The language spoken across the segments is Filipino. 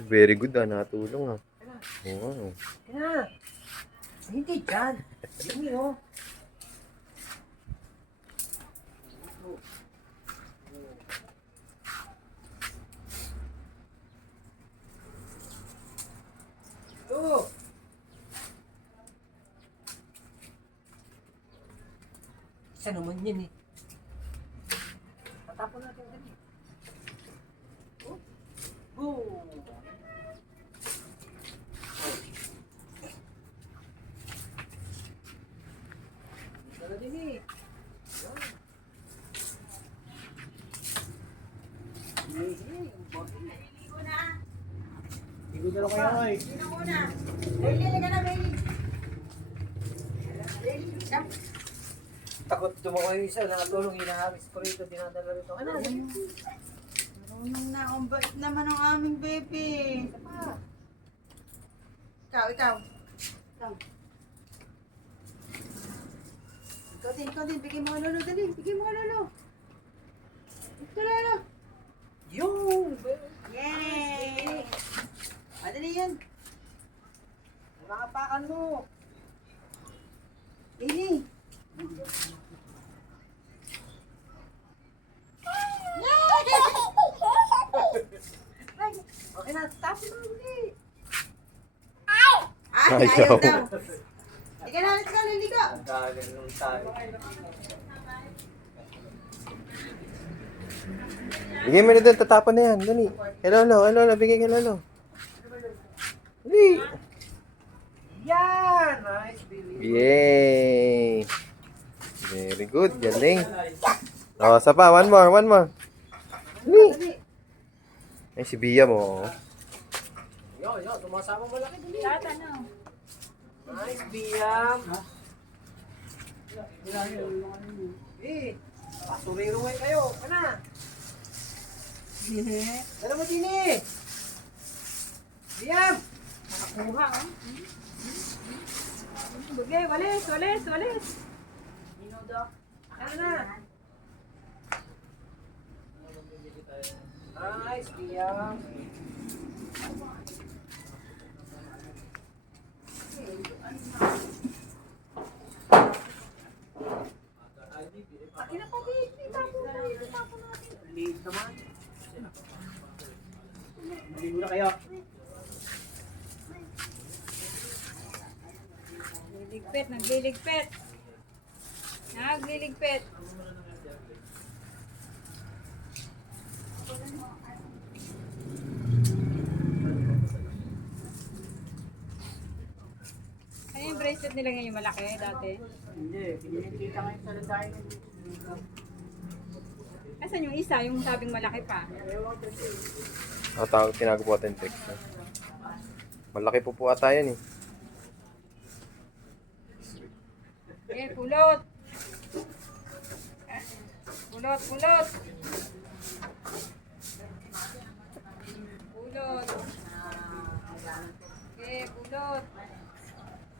Very good natulong Oo. Kaya. Hindi dyan. Hindi oh. Oh. Isa naman yan eh. Tatapon natin dali. Oh. Boom. Dala din eh. Ligo na lang kayo eh. Sino muna? Bailey, ka na, Bailey. Bailey, siya. Takot tumawa yung isa, nakatulong, hinahamis ko rito, dinadala rito. Ano? Marunong na, ang bait naman ang aming baby. Ikaw. Ikaw din, bigay mo ka lolo, dali. Bigay mo ka lolo. Ito lolo. Yung! Yay! Madali yan. Nakapakan mo! Bailey. Okay na, tapos na ulit! Ayaw daw. Liga na, let's go, liligo. Ang dagan nung tayo. Bigay mo na doon, tatapon na yan. Dali. Kay Lolo, bigay kay Lolo. Dali. Yan! Nice, Billy. Yay! Very good, galing. Isa pa, one more. Dali. Ay, si Bia mo. Yo, tumasama malaki dali. Tata, no. Nice, Biam. Pasuriro ngayon kayo. Ano? Dala mo din eh. Biam! Nakakuha, oh. Bagay, walis. Dok. Ano na? Nice, Biam. Akin na pati, itapon natin. Liit naman. Maligo na kayo. Nagliligpit. Ano yung bracelet nila ngayon malaki dati? Hindi, pinilita ngayon sa landahin. Asan yung isa, yung sabing malaki pa? Tinago po natin text. Malaki po ata yan eh. Pulot. Pulot.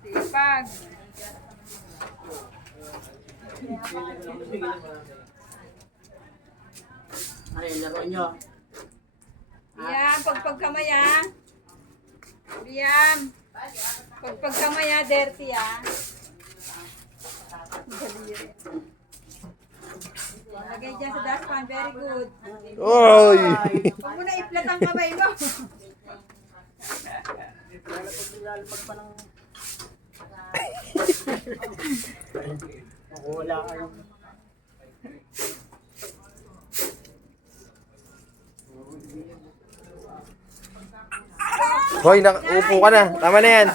Sipag. Ay, laro nyo. Biyam, pagpagkamay ah. Biyam. Pagpagkamay ah, dirty ah. Lagay dyan sa dustpan, very good. Oy! Huwag mo na iplat ang kamay mo. Lalapag pa ng... Wala kayo. Hoy, upo ka na. Tama na yan.